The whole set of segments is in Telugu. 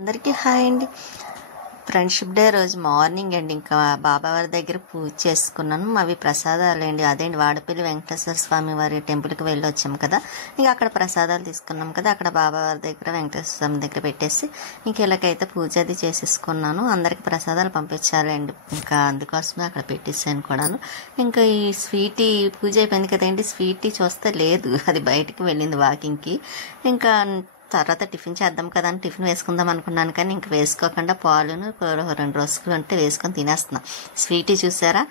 అందరికీ హాయ్ అండి. ఫ్రెండ్షిప్ డే రోజు మార్నింగ్ అండి ఇంకా బాబావారి దగ్గర పూజ చేసుకున్నాను. అవి ప్రసాదాలు అండి. అదేంటి వాడపల్లి వెంకటేశ్వర స్వామి వారి టెంపుల్కి వెళ్ళి వచ్చాము కదా, ఇంకా అక్కడ ప్రసాదాలు తీసుకున్నాం కదా, అక్కడ బాబావారి దగ్గర వెంకటేశ్వర స్వామి దగ్గర పెట్టేసి ఇంక ఇలాగైతే పూజ అది చేసేసుకున్నాను. అందరికి ప్రసాదాలు పంపించాలండి, ఇంకా అందుకోసమే అక్కడ పెట్టేసాను కూడాను. ఇంకా ఈ స్వీటీ పూజ అయిపోయింది కదండి, స్వీటీ చూస్తే లేదు, అది బయటికి వెళ్ళింది వాకింగ్కి. ఇంకా తర్వాత టిఫిన్ చేద్దాం కదా అని టిఫిన్ వేసుకుందాం అనుకున్నాను, కానీ ఇంక వేసుకోకుండా పాలును 2 రోజులు అంటే వేసుకొని తినేస్తున్నా. స్వీటీ చూసారా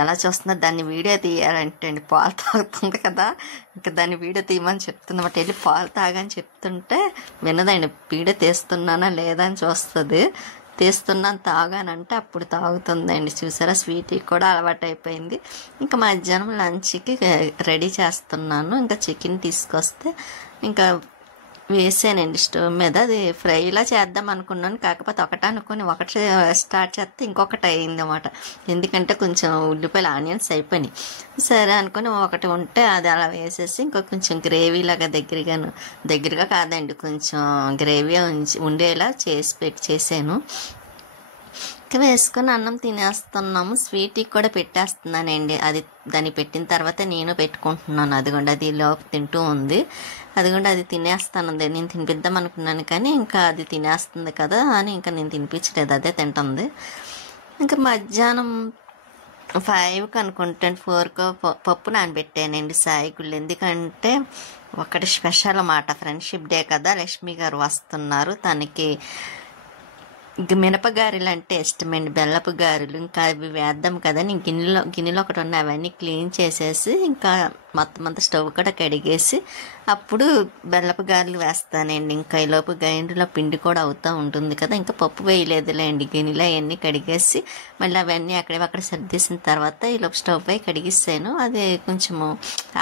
ఎలా చూస్తున్నా, దాన్ని వీడియో తీయాలంటే అండి, పాలు తాగుతుంది కదా, ఇంకా దాన్ని వీడియో తీయమని చెప్తుందన్నమాట. వెళ్ళి పాలు తాగని చెప్తుంటే వినదండి, వీడియో తీస్తున్నానా లేదా అని చూస్తుంది. తీస్తున్నాను తాగానంటే అప్పుడు తాగుతుందండి. చూసారా, స్వీటీ కూడా అలవాటు అయిపోయింది. ఇంకా మధ్యాహ్నం లంచ్కి రెడీ చేస్తున్నాను. ఇంకా చికెన్ తీసుకొస్తే ఇంకా వేసానండి స్టవ్ మీద. అది ఫ్రైలా చేద్దాం అనుకున్నాను, కాకపోతే ఒకటి స్టార్ట్ చేస్తే ఇంకొకటి అయింది అన్నమాట. ఎందుకంటే కొంచెం ఉల్లిపాయలు ఆనియన్స్ అయిపోయినాయి. సరే అనుకుని ఒకటి ఉంటే అది అలా వేసేసి ఇంకా కొంచెం గ్రేవీలాగా దగ్గరగా కాదండి, కొంచెం గ్రేవీ ఉండేలా చేసాను. ఇంకా వేసుకొని అన్నం తినేస్తున్నాము. స్వీట్కి కూడా పెట్టేస్తున్నానండి. అది దాన్ని పెట్టిన తర్వాత నేను పెట్టుకుంటున్నాను. అదిగోండి అది లోపు తింటూ ఉంది. అదిగోండి అది తినేస్తాను. నేను తినిపిద్దాం అనుకున్నాను, కానీ ఇంకా అది తినేస్తుంది కదా అని ఇంకా నేను తినిపించలేదు, అదే తింటుంది. ఇంకా మధ్యాహ్నం 5కి అనుకుంటాను 4కో పప్పు నానబెట్టానండి సాయిగుళ్ళు. ఎందుకంటే ఒకటి స్పెషల్ అన్నమాట, ఫ్రెండ్షిప్ డే కదా, లక్ష్మి గారు వస్తున్నారు. తనకి మినపగారెలు అంటే ఇష్టమండి, బెల్లపు గారెలు. ఇంకా అవి వేద్దాం కదా, నేను గిన్నెలో ఒకటి ఉన్నాయి, అవన్నీ క్లీన్ చేసేసి ఇంకా మొత్తం అంతా స్టవ్ కూడా కడిగేసి అప్పుడు బెల్లపు గారెలు వేస్తానండి. ఇంకా ఈలోపు గ్రైండర్లో పిండి కూడా అవుతూ ఉంటుంది కదా, ఇంకా పప్పు వేయలేదులేండి. గిన్నెలో అవన్నీ కడిగేసి మళ్ళీ అవన్నీ అక్కడ సర్దేసిన తర్వాత ఈలోపు స్టవ్ పై కడిగిస్తాను. అది కొంచెము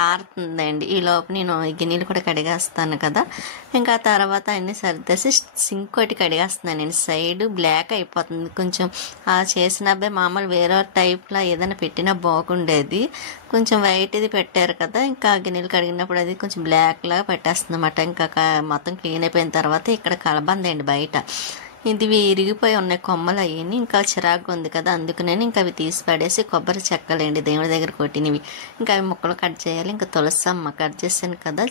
ఆరుతుందండి. ఈలోపు నేను గిన్నెలు కూడా కడిగేస్తాను కదా, ఇంకా తర్వాత అన్నీ సర్దేసి సింక్ ఒకటి కడిగేస్తున్నానండి. సైడ్ బ్లాక్ అయిపోతుంది కొంచెం. ఆ చేసినబ్బే మామూలు వేరే టైప్లో ఏదైనా పెట్టినా బాగుండేది, కొంచెం వైట్ ఇది పెట్టారు కదా, ఇంకా గిన్నెలు కడిగినప్పుడు అది కొంచెం బ్లాక్ లాగా పెట్టేస్తుంది అన్నమాట. ఇంకా మొత్తం క్లీన్ అయిపోయిన తర్వాత ఇక్కడ కలబందండి బయట, ఇది ఇరిగిపోయి ఉన్నాయి కొమ్మలు అయ్యి, ఇంకా చిరాకు ఉంది కదా, అందుకనే ఇంకా అవి తీసి పడేసి కొబ్బరి చెక్కలేండి దేవుడి దగ్గర కొట్టినవి, ఇంకా అవి ముక్కలు కట్ చేయాలి. ఇంకా తులసమ్మ కట్ చేశాను కదా,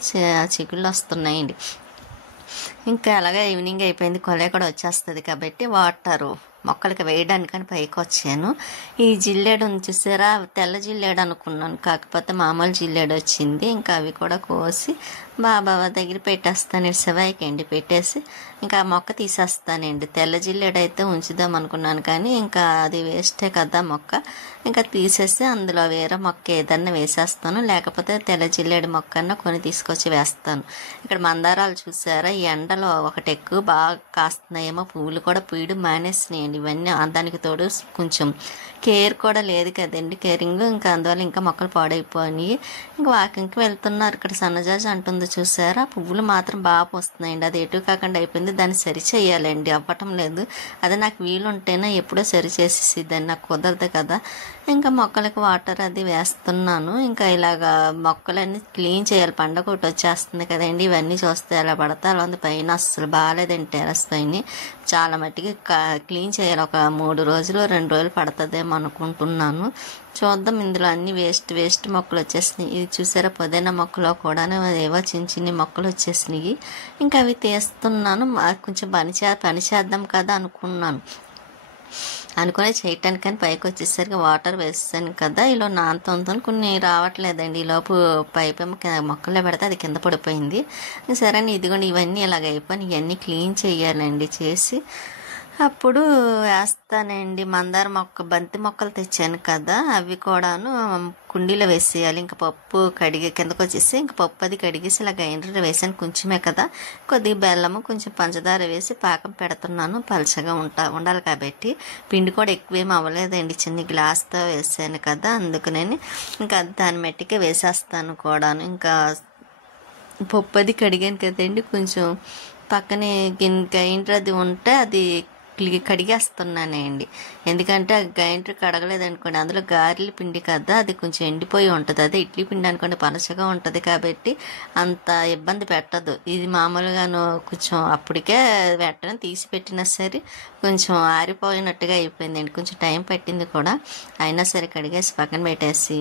చిగుళ్ళు వస్తున్నాయండి. ఇంకా అలాగే ఈవినింగ్ అయిపోయింది, కొలే కూడా వచ్చేస్తుంది కాబట్టి వాటరు మొక్కలకి వేయడానికని పైకి వచ్చాను. ఈ జిల్లేడు చూసారా, తెల్ల జిల్లేడు అనుకున్నాను, కాకపోతే మామూలు జిల్లేడు వచ్చింది. ఇంకా అవి కూడా కోసి బాబా దగ్గర పెట్టేస్తాను. శివాయికి అండి పెట్టేసి ఇంకా మొక్క తీసేస్తానండి. తెల్ల జిల్లేడు అయితే ఉంచుదాం అనుకున్నాను, కానీ ఇంకా అది వేస్టే కదా మొక్క, ఇంకా తీసేసి అందులో వేరే మొక్క ఏదన్నా వేసేస్తాను, లేకపోతే తెల్ల జిల్లేడు మొక్కన్నా కొని తీసుకొచ్చి వేస్తాను. ఇక్కడ మందారాలు చూసారా, ఈ ఎండలో ఒకటి ఎక్కువ బాగా కాస్తున్నాయేమో, పువ్వులు కూడా పూయడం మానేసినాయండి. ఇవన్నీ దానికి తోడు కొంచెం కేర్ కూడా లేదు కదండి, కేరింగ్, ఇంకా అందువల్ల ఇంకా మొక్కలు పాడైపోయినాయి. ఇంకా వాకింగ్కి వెళ్తున్నారు. ఇక్కడ సన్నజాజి అంటుంది చూసారా, పువ్వులు మాత్రం బాగా వస్తున్నాయండి. అది ఎటు కాకుండా అయిపోయింది, దాన్ని సరి చేయాలండి, అవ్వటం లేదు. అది నాకు వీలుంటేనే ఎప్పుడో సరి చేసేసి, దాన్ని నాకు కుదరదు కదా. ఇంకా మొక్కలకు వాటర్ అది వేస్తున్నాను. ఇంకా ఇలాగా మొక్కలన్నీ క్లీన్ చేయాలి, పండగ ఒకటి వచ్చేస్తుంది కదండి. ఇవన్నీ చూస్తే ఎలా పడతా అలా ఉంది. పైన అస్సలు బాగాలేదండి, టెరస్ పైన చాలా మట్టికి క్లీన్ చేయాలి. ఒక 3 రోజులు 2 రోజులు పడుతుందేమో అనుకుంటున్నాను. చూద్దాం. ఇందులో అన్ని వేస్ట్ మొక్కలు వచ్చేసినాయి. ఇది చూసారా, పుదీనా మొక్కలో కూడా ఏవో చిన్న మొక్కలు వచ్చేసినాయి. ఇంకా అవి తీస్తున్నాను. కొంచెం పని చేద్దాం కదా అనుకునే చేయటానికని పైకి వచ్చేసరికి వాటర్ వేస్తాను కదా, ఇలా నాంతో కొన్ని రావట్లేదండి. ఈలోపు పైపు మొక్కల్లో పెడితే అది కింద పడిపోయింది. సరే అని ఇదిగోండి ఇవన్నీ ఇలాగ అయిపోయి ఇవన్నీ క్లీన్ చేయాలండి. చేసి అప్పుడు వేస్తానండి. మందార మొక్క, బంతి మొక్కలు తెచ్చాను కదా, అవి కూడాను కుండీలో వేసేయాలి. ఇంకా పప్పు కడిగి కిందకు వచ్చేసి ఇంకా పప్పు అది కడిగేసి ఇలా గ్రైండర్లో వేసాను. కొంచెమే కదా, కొద్దిగా బెల్లము కొంచెం పంచదార వేసి పాకం పెడుతున్నాను. పలచగా ఉండాలి కాబట్టి. పిండి కూడా ఎక్కువేం అవ్వలేదండి, చిన్న గ్లాస్తో వేసాను కదా, అందుకని ఇంకా దాని మట్టికే వేసేస్తాను కూడాను. ఇంకా పప్పు అది కడిగాను కదండి, కొంచెం పక్కనే గ్రైండర్ అది ఉంటే అది కడిగేస్తున్నానండి. ఎందుకంటే గ్రైండర్ కడగలేదు అనుకోండి, అందులో గారెల పిండి కదా, అది కొంచెం ఎండిపోయి ఉంటుంది. అదే ఇడ్లీ పిండి అనుకోండి పలచగా ఉంటుంది కాబట్టి అంత ఇబ్బంది పెట్టదు. ఇది మామూలుగాను కొంచెం అప్పటికే వెంటనే తీసి పెట్టినా సరే కొంచెం ఆరిపోయినట్టుగా అయిపోయిందండి. కొంచెం టైం పట్టింది కూడా, అయినా సరే కడిగేసి పక్కన పెట్టేసి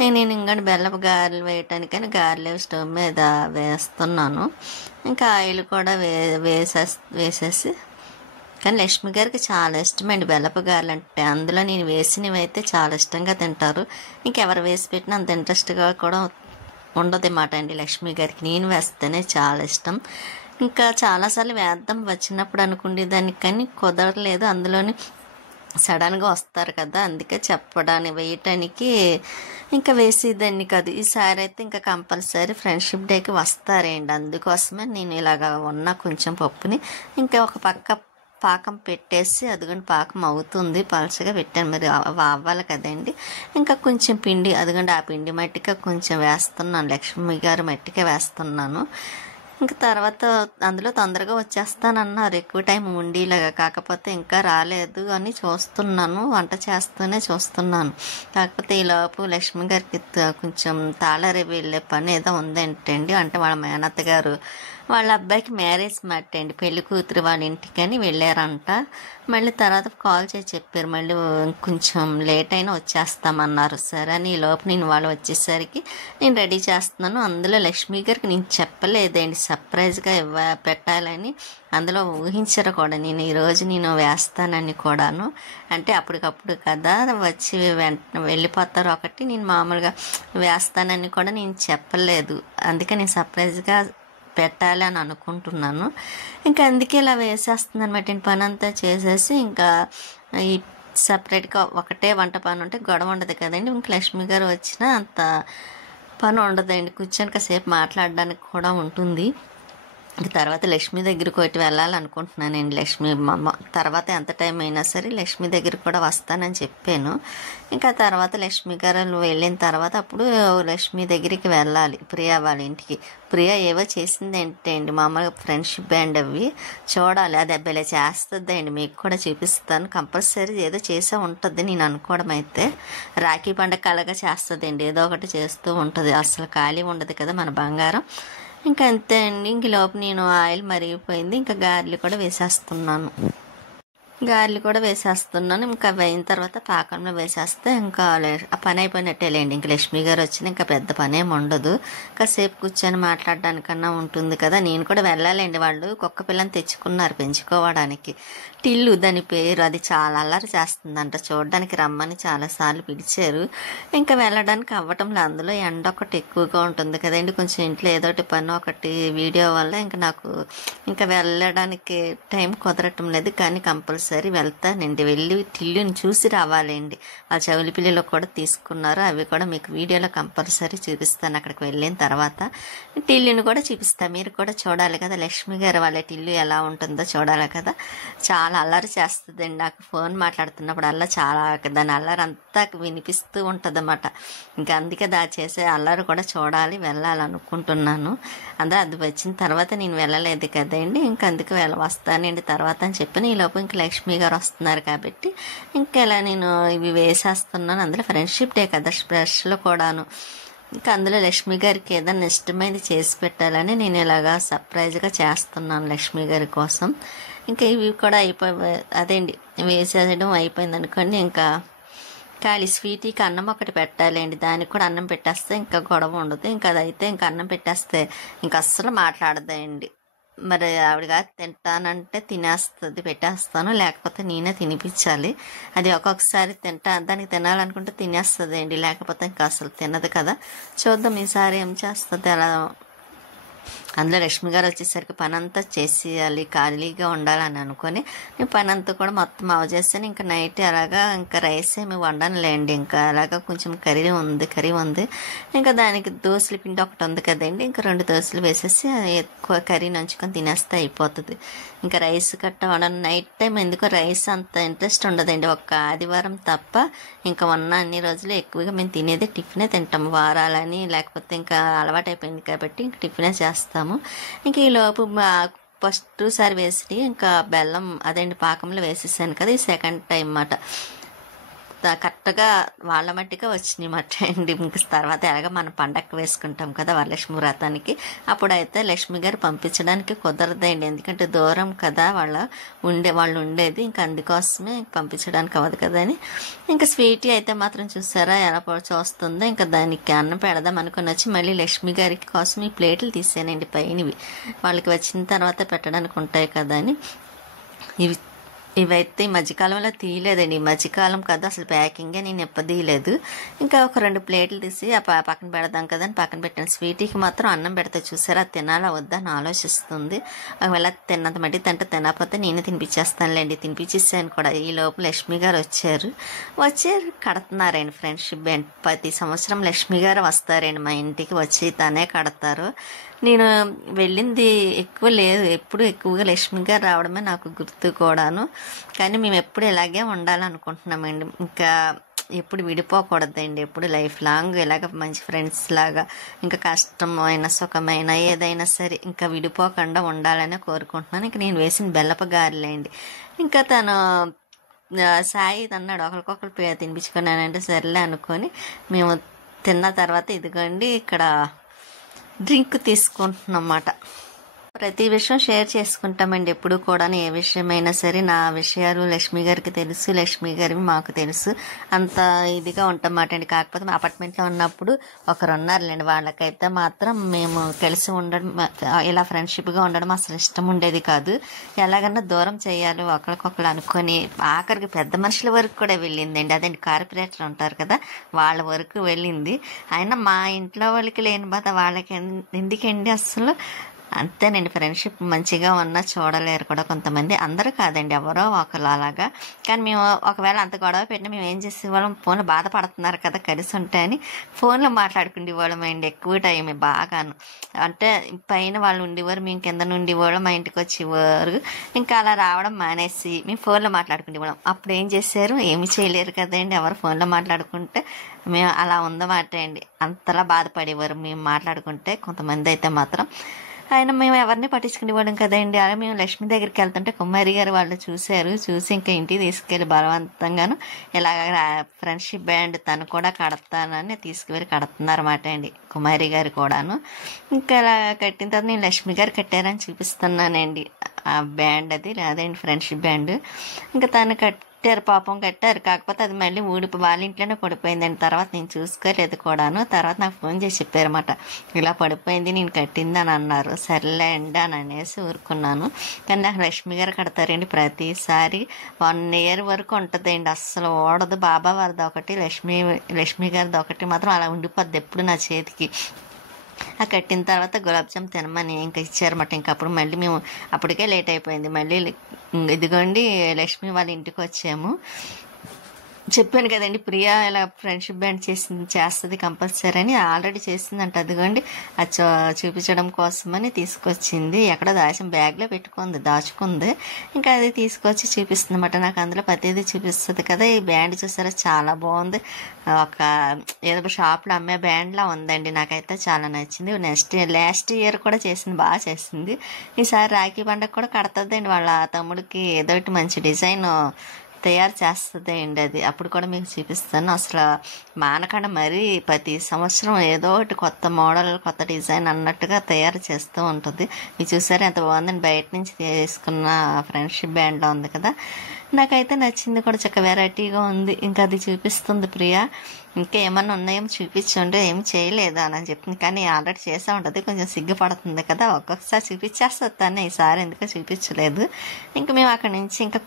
నేను ఇంకా బెల్లపు గారెలు వేయటానికని గారెలు స్టవ్ మీద వేస్తున్నాను. ఇంకా ఆయిల్ కూడా వేసేసి, కానీ లక్ష్మి గారికి చాలా ఇష్టమండి బెల్లపు గారెలు అంటే. అందులో నేను వేసినవి అయితే చాలా ఇష్టంగా తింటారు. ఇంకెవరు వేసి పెట్టినా అంత ఇంట్రెస్ట్గా కూడా ఉండదన్నమాట అండి లక్ష్మి గారికి. నేను వేస్తేనే చాలా ఇష్టం. ఇంకా చాలాసార్లు వేద్దాం వచ్చినప్పుడు అనుకునే దానికి కానీ కుదరలేదు. అందులోని సడన్గా వస్తారు కదా, అందుకే వేయటానికి ఇంకా వేసేదాన్ని కాదు. ఈసారి అయితే ఇంకా కంపల్సరీ ఫ్రెండ్షిప్ డేకి వస్తారండి. అందుకోసమే నేను ఇలాగ ఉన్న కొంచెం పప్పుని ఇంకా ఒక పక్క పాకం పెట్టేసి, అదిగోండి పాకం అవుతుంది, పలచగా పెట్టాను, మరి అవ్వాలి కదండి. ఇంకా కొంచెం పిండి, అదిగోండి ఆ పిండి మట్టిగా కొంచెం వేస్తున్నాను, లక్ష్మి గారు మట్టిగా వేస్తున్నాను. ఇంకా తర్వాత అందులో తొందరగా వచ్చేస్తానన్నారు, ఎక్కువ టైం ఉండేలాగా. కాకపోతే ఇంకా రాలేదు అని చూస్తున్నాను, వంట చేస్తూనే చూస్తున్నాను. కాకపోతే ఈలోపు లక్ష్మి గారికి కొంచెం తాళారి వెళ్ళే పని ఏదో ఉందేంటండి. అంటే వాళ్ళ మేనత్త గారు వాళ్ళ అబ్బాయికి మ్యారేజ్ మాట అండి, పెళ్లి కూతురు వాళ్ళ ఇంటికని వెళ్ళారంట. మళ్ళీ తర్వాత కాల్ చేసి చెప్పారు, మళ్ళీ కొంచెం లేట్ అయినా వచ్చేస్తామన్నారు. సరే అని ఈలోపు నేను వాళ్ళు వచ్చేసరికి నేను రెడీ చేస్తున్నాను. అందులో లక్ష్మి గారికి నేను చెప్పలేదండి, సర్ప్రైజ్గా పెట్టాలని. అందులో ఊహించరు కూడా నేను ఈరోజు నేను వేస్తానని కూడాను. అంటే అప్పటికప్పుడు కదా వచ్చి వెళ్ళిపోతారు ఒకటి, నేను మామూలుగా వేస్తానని కూడా నేను చెప్పలేదు. అందుకే నేను సర్ప్రైజ్గా పెట్టాలి అని అనుకుంటున్నాను. ఇంకా అందుకే ఇలా వేసేస్తుంది అనమాట. పని అంతా చేసేసి ఇంకా ఈ సపరేట్గా ఒకటే వంట పని ఉంటే గొడవ ఉండదు కదండి. ఇంక లక్ష్మి గారు వచ్చినా అంత పని ఉండదండి, కూర్చొని కాసేపు మాట్లాడడానికి కూడా ఉంటుంది. ఇంక తర్వాత లక్ష్మి దగ్గరికి ఒకటి వెళ్ళాలనుకుంటున్నానండి. లక్ష్మి తర్వాత ఎంత టైం అయినా సరే లక్ష్మి దగ్గరికి కూడా వస్తానని చెప్పాను. ఇంకా తర్వాత లక్ష్మి గారు వెళ్ళిన తర్వాత అప్పుడు లక్ష్మి దగ్గరికి వెళ్ళాలి, ప్రియా వాళ్ళ ఇంటికి. ప్రియా ఏవో చేసింది ఏంటండి, మామూలుగా ఫ్రెండ్షిప్ బ్యాండ్ అవి చూడాలి, అది అబ్బాయిలా చేస్తుందండి, మీకు కూడా చూపిస్తాను. కంపల్సరీ ఏదో చేసే ఉంటుంది నేను అనుకోవడం అయితే. రాఖీ పండుగ అలాగా చేస్తుందండి, ఏదో ఒకటి చేస్తూ ఉంటుంది, అసలు ఖాళీ ఉండదు కదా మన బంగారం. ఇంకా అంతే అండి. ఇంక లోపు నేను ఆయిల్ మరిగిపోయింది, ఇంకా గారెలు కూడా వేసేస్తున్నాను. ఇంకా అయిన తర్వాత పాకంలో వేసేస్తే ఇంకా ఆ పని అయిపోయినట్టేలేండి. ఇంక లక్ష్మి గారు వచ్చిన ఇంకా పెద్ద పని ఏమి ఉండదు, కాసేపు కూర్చొని మాట్లాడడానికన్నా ఉంటుంది కదా. నేను కూడా వెళ్ళాలండి, వాళ్ళు కుక్క పిల్లని తెచ్చుకున్నారు పెంచుకోవడానికి, టిల్లు దాని పేరు. అది చాలా అల్లరి చేస్తుందంట, చూడడానికి రమ్మని చాలాసార్లు పిలిచారు. ఇంకా వెళ్ళడానికి అవ్వటంలో, అందులో ఎండ ఒకటి ఎక్కువగా ఉంటుంది కదండి, కొంచెం ఇంట్లో ఏదోటి పని ఒకటి వీడియో వల్ల ఇంకా నాకు ఇంకా వెళ్ళడానికి టైం కుదరటం లేదు. కానీ కంపల్సరీ వెళ్తానండి, వెళ్ళి టిల్లుని చూసి రావాలండి. వాళ్ళ చెవులి పిల్లలు కూడా తీసుకున్నారు, అవి కూడా మీకు వీడియోలో కంపల్సరీ చూపిస్తాను. అక్కడికి వెళ్ళిన తర్వాత టిల్లుని కూడా చూపిస్తాను, మీరు కూడా చూడాలి కదా. లక్ష్మి గారు వాళ్ళ టిల్లు ఎలా ఉంటుందో చూడాలి కదా. చాలా అల్లరి చేస్తుందండి, నాకు ఫోన్ మాట్లాడుతున్నప్పుడు అలా చాలా దాని అల్లరి అంతా వినిపిస్తూ ఉంటుంది అన్నమాట. ఇంకా అందుకే చేసే అల్లరి కూడా చూడాలి, వెళ్ళాలనుకుంటున్నాను. అందరూ అది వచ్చిన తర్వాత నేను వెళ్ళలేదు కదండి, ఇంకా అందుకే వస్తానండి తర్వాత అని చెప్పిన. ఈలోపు ఇంక లక్ష్మి గారు వస్తున్నారు కాబట్టి ఇంకా ఇలా నేను ఇవి వేసేస్తున్నాను. అందులో ఫ్రెండ్షిప్ డే కదా స్పెషల్ కూడాను. ఇంకా అందులో లక్ష్మి గారికి ఏదైనా ఇష్టమైనది చేసి పెట్టాలని నేను ఇలాగా సర్ప్రైజ్గా చేస్తున్నాను లక్ష్మి గారి కోసం. ఇంకా ఇవి కూడా అదేండి వేసేయడం అయిపోయింది అనుకోండి. ఇంకా ఖాళీ స్వీట్కి అన్నం ఒకటి పెట్టాలండి, దానికి కూడా అన్నం పెట్టేస్తే ఇంకా గొడవ ఉండదు. ఇంకా అదైతే ఇంకా అన్నం పెట్టేస్తే ఇంకా అస్సలు మాట్లాడదండి. మరి ఆవిడగా తింటానంటే తినేస్తుంది, పెట్టేస్తాను, లేకపోతే నేనే తినిపించాలి. అది ఒక్కొక్కసారి దానికి తినాలనుకుంటే తినేస్తుంది అండి, లేకపోతే ఇంకా అసలు తినదు కదా. చూద్దాం ఈసారి ఏం చేస్తుంది అలా. అందులో లక్ష్మి గారు వచ్చేసరికి పని అంతా చేసేయాలి, ఖాళీగా ఉండాలని అనుకొని నేను పని అంతా కూడా మొత్తం చేస్తాను. ఇంకా నైట్ అలాగా ఇంకా రైస్ ఏమి వండనులేండి, ఇంకా అలాగా కొంచెం కర్రీ ఉంది. ఇంకా దానికి దోశల పిండి ఒకటి ఉంది కదండి, ఇంకా 2 దోశలు వేసేసి ఎక్కువ కర్రీ నంచుకొని తినేస్తే అయిపోతుంది. ఇంకా రైస్ కట్ట వండను. నైట్ టైం ఎందుకో రైస్ అంత ఇంట్రెస్ట్ ఉండదండి, ఒక్క ఆదివారం తప్ప. ఇంకా ఉన్న అన్ని రోజులు ఎక్కువగా మేము తినేది టిఫినే తింటాము, వారాలని లేకపోతే ఇంకా అలవాటు అయిపోయింది కాబట్టి ఇంక టిఫినే చేస్తాము. ఇంక ఈలోపు ఫస్ట్ సారి వేసి ఇంకా బెల్లం అదేంటి పాకంలో వేసేసాను కదా, ఈ సెకండ్ టైం అన్నమాట. కరెక్ట్గా వాళ్ళ మట్టిగా వచ్చినాయి అన్నమాట అండి. ఇంక తర్వాత ఎలాగ మనం పండగ వేసుకుంటాం కదా వరలక్ష్మి వ్రతానికి, అప్పుడైతే లక్ష్మి గారు పంపించడానికి కుదరదండి, ఎందుకంటే దూరం కదా వాళ్ళు ఉండేది, ఇంకా అందుకోసమే పంపించడానికి అవ్వదు కదా అని. ఇంకా స్వీటీ అయితే మాత్రం చూసారా ఎలా చూస్తుందో, ఇంకా దానికి అన్నం పెడదాం అనుకుని వచ్చి మళ్ళీ లక్ష్మి గారికి కోసం ఈ ప్లేట్లు తీసానండి పైనవి, వాళ్ళకి వచ్చిన తర్వాత పెట్టడానికి ఉంటాయి కదా అని. ఇవైతే ఈ మధ్యకాలంలో తీయలేదండి, ఈ మధ్యకాలం కదా అసలు ప్యాకింగే నేను ఎప్పదీయలేదు. ఇంకా ఒక 2 ప్లేట్లు తీసి ఆ పక్కన పెడదాం కదా అని పక్కన పెట్టాను. స్వీటీకి మాత్రం అన్నం పెడితే చూసారా తినాలా వద్దా అని ఆలోచిస్తుంది. ఒకవేళ తిన్నంత మట్టి తినకపోతే నేను తినిపించేస్తానులేండి, తినిపించేసాను కూడా. ఈ లోపు లక్ష్మి గారు వచ్చి కడుతున్నారండి ఫ్రెండ్షిప్ బ్యాండ్. ప్రతి సంవత్సరం లక్ష్మి గారు వస్తారండి మా ఇంటికి, వచ్చి తనే కడతారు. నేను వెళ్ళింది ఎక్కువ లేదు, ఎప్పుడు ఎక్కువగా లక్ష్మి గారు రావడమే నాకు గుర్తు కూడాను. కానీ మేము ఎప్పుడు ఇలాగే ఉండాలనుకుంటున్నామండి, ఇంకా ఎప్పుడు విడిపోకూడదండి, ఎప్పుడు లైఫ్ లాంగ్ ఇలాగ మంచి ఫ్రెండ్స్ లాగా, ఇంకా కష్టమైన సుఖమైన ఏదైనా సరే ఇంకా విడిపోకుండా ఉండాలని కోరుకుంటున్నాను. ఇంకా నేను వేసిన బెల్లపు గారెలేండి. ఇంకా తను సాయి అన్నాడు ఒకరికొకరు తినిపించుకున్నానంటే సర్లే అనుకొని మేము తిన్న తర్వాత ఇదిగోండి ఇక్కడ డ్రింక్ తీసుకుంటున్నమాట. ప్రతి విషయం షేర్ చేసుకుంటామండి ఎప్పుడు కూడా, ఏ విషయమైనా సరే. నా విషయాలు లక్ష్మి గారికి తెలుసు, లక్ష్మి గారివి మాకు తెలుసు, అంత ఇదిగా ఉంటామాట అండి. కాకపోతే అపార్ట్మెంట్లో ఉన్నప్పుడు ఒకరు ఉన్నారులేండి, వాళ్ళకైతే మాత్రం మేము కలిసి ఉండడం, ఇలా ఫ్రెండ్షిప్గా ఉండడం అసలు ఇష్టం ఉండేది కాదు. ఎలాగన్నా దూరం చేయాలి ఒకరికొకరు అనుకొని ఆఖరికి పెద్ద మనుషుల వరకు కూడా వెళ్ళిందండి. అదేంటి కార్పొరేటర్ ఉంటారు కదా వాళ్ళ వరకు వెళ్ళింది. అయినా మా ఇంట్లో వాళ్ళకి లేని బాధ వాళ్ళకి ఎందుకండి అసలు. అంతేనండి, ఫ్రెండ్షిప్ మంచిగా ఉన్నా చూడలేరు కూడా కొంతమంది, అందరూ కాదండి ఎవరో ఒకరు అలాగా. కానీ మేము ఒకవేళ అంత గొడవ పెట్టినా మేము ఏం చేసేవాళ్ళం, ఫోన్లో బాధపడుతున్నారు కదా కలిసి ఉంటే అని ఫోన్లో మాట్లాడుకునేవాళ్ళం అండి ఎక్కువ టైం బాగాను. అంటే పైన వాళ్ళు ఉండేవారు, మేము కింద ఉండేవాళ్ళం, మా ఇంటికి వచ్చేవారు. ఇంకా అలా రావడం మానేసి మేము ఫోన్లో మాట్లాడుకునేవాళ్ళం. అప్పుడు ఏం చేశారు, ఏమి చేయలేరు కదండి ఎవరు ఫోన్లో మాట్లాడుకుంటే. మేము అలా ఉందన్నమాట అండి, అంతలా బాధపడేవారు మేము మాట్లాడుకుంటే కొంతమంది అయితే మాత్రం. ఆయన మేము ఎవరిని పట్టించుకునేవాళ్ళం కదండి. అలా మేము లక్ష్మి దగ్గరికి వెళ్తుంటే కుమారి గారు వాళ్ళు చూసి ఇంకా ఇంటికి తీసుకెళ్ళి బలవంతంగాను ఇలాగ ఫ్రెండ్షిప్ బ్యాండ్ తను కూడా కడతానని తీసుకువెళ్ళి కడుతున్నారన్నమాట అండి కుమారి గారు కూడాను. ఇంకా ఇలా కట్టిన తర్వాత నేను లక్ష్మి గారు కట్టారని చూపిస్తున్నానండి ఆ బ్యాండ్, అది అదేంటి ఫ్రెండ్షిప్ బ్యాండ్. ఇంకా తను కట్టారు, పాపం కట్టారు, కాకపోతే అది మళ్ళీ వాళ్ళ ఇంట్లోనే పడిపోయిందండి. తర్వాత నేను చూసుకోలేదు కూడాను. తర్వాత నాకు ఫోన్ చేసి చెప్పారన్నమాట, ఇలా పడిపోయింది నేను కట్టింది అని అన్నారు. సర్లే అండి అని అనేసి ఊరుకున్నాను. కానీ నాకు లక్ష్మి గారు కడతారండి ప్రతిసారి 1 year వరకు ఉంటుందండి, అస్సలు ఓడదు. బాబా వారిది ఒకటి, లక్ష్మి గారిది ఒకటి మాత్రం అలా ఉండిపోద్ది ఎప్పుడు నా చేతికి. ఆ కట్టిన తర్వాత గులాబ్ జామ్ తినమని ఇంకా ఇచ్చారన్నమాట. ఇంకా అప్పుడు మళ్ళీ మేము అప్పటికే లేట్ అయిపోయింది, మళ్ళీ ఇదిగోండి లక్ష్మి వాళ్ళ ఇంటికి వచ్చాము. చెప్పాను కదండి ప్రియా ఇలా ఫ్రెండ్షిప్ బ్యాండ్ చేస్తుంది కంపల్సరీ అని, ఆల్రెడీ చేసిందంట. అదిగోండి అది చూపించడం కోసమని తీసుకొచ్చింది, ఎక్కడ బ్యాగ్లో దాచుకుంది. ఇంకా అది తీసుకొచ్చి చూపిస్తుంది అన్నమాట. నాకు అందులో ప్రతిదీ చూపిస్తుంది కదా. ఈ బ్యాండ్ చూసారా చాలా బాగుంది, ఒక ఏదో షాప్లో అమ్మే బ్యాండ్లా ఉందండి. నాకైతే చాలా నచ్చింది. లాస్ట్ ఇయర్ కూడా చేసింది, బాగా చేసింది. ఈసారి రాఖీ పండుగ కూడా కడుతుందండి వాళ్ళ తమ్ముడికి, ఏదో ఒకటి మంచి డిజైన్ తయారు చేస్తుంది అండి. అది అప్పుడు కూడా మీకు చూపిస్తాను. అసలు మానకుండా మరీ ప్రతి సంవత్సరం ఏదో ఒకటి కొత్త మోడల్ కొత్త డిజైన్ అన్నట్టుగా తయారు చేస్తూ ఉంటుంది. మీరు చూసారు ఎంత బాగుందని, బయట నుంచి తీసుకున్న ఫ్రెండ్షిప్ బ్యాండ్లో ఉంది కదా. నాకైతే నచ్చింది కూడా, చక్క వెరైటీగా ఉంది. ఇంకా అది చూపిస్తుంది ప్రియా, ఇంకా ఏమన్నా ఉన్నాయేమో చూపించండి, ఏం చేయలేదా అని చెప్పింది. కానీ ఆల్రెడీ చేసే ఉంటుంది, కొంచెం సిగ్గుపడుతుంది కదా, ఒక్కొక్కసారి చూపించేస్తుంది తనే, ఈసారి ఎందుకో చూపించలేదు. ఇంకా మేము అక్కడి నుంచి ఇంకా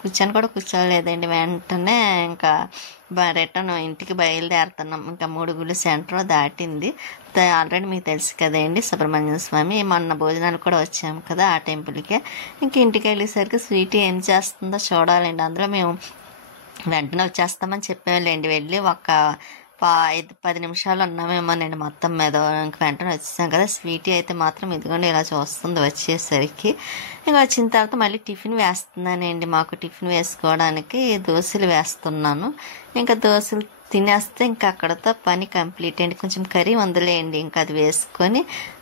కూర్చోలేదండి. వెంటనే ఇంకా రిటర్న్ ఇంటికి బయలుదేరుతున్నాం. ఇంకా 3 గుళ్ళు సెంటర్ దాటింది. ఆల్రెడీ మీకు తెలుసు కదండి సుబ్రహ్మణ్య స్వామి, మొన్న భోజనాలు కూడా వచ్చాము కదా ఆ టెంపుల్కే. ఇంక ఇంటికి వెళ్ళేసరికి స్వీట్ ఏం చేస్తుందో చూడాలండి. అందులో మేము వెంటనే వచ్చేస్తామని చెప్పేవాళ్ళండి. వెళ్ళి ఒక 5-10 నిమిషాలు ఉన్నామేమోనండి మొత్తం మీద. ఇంక వెంటనే వచ్చేసాం కదా. స్వీటీ అయితే మాత్రం ఇదిగోండి ఇలా చూస్తుంది వచ్చేసరికి. ఇంకా వచ్చిన తర్వాత మళ్ళీ టిఫిన్ వేస్తున్నానండి. మాకు టిఫిన్ వేసుకోవడానికి దోశలు వేస్తున్నాను. ఇంకా దోశలు తినేస్తే ఇంకా అక్కడతో పని కంప్లీట్ అండి. కొంచెం కర్రీ ఉందిలేండి, ఇంకా అది వేసుకొని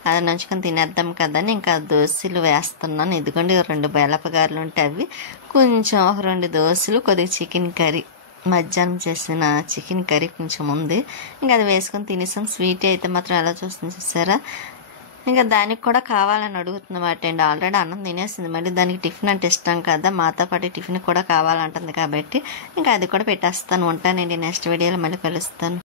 అది నంచుకొని తినేద్దాం కదని ఇంకా దోశలు వేస్తున్నాను. ఇదిగోండి 2 బెల్లపగారులు ఉంటే అవి, కొంచెం 2 దోశలు, కొద్దిగా చికెన్ కర్రీ, మధ్యాహ్నం చేసిన చికెన్ కర్రీ కొంచెం ఉంది. ఇంకా అది వేసుకొని తినేసాం. స్వీట్ అయితే మాత్రం ఎలా చూస్తుంది చూసారా. ఇంకా దానికి కూడా కావాలని అడుగుతున్నమాట అండి. ఆల్రెడీ అన్నం తినేసింది, మళ్ళీ దానికి టిఫిన్ అంటే ఇష్టం కదా, మాతో పాటు టిఫిన్ కూడా కావాలంటుంది కాబట్టి ఇంకా అది కూడా పెట్టేస్తాను. ఉంటానండి, నెక్స్ట్ వీడియోలో మళ్ళీ కలుస్తాను.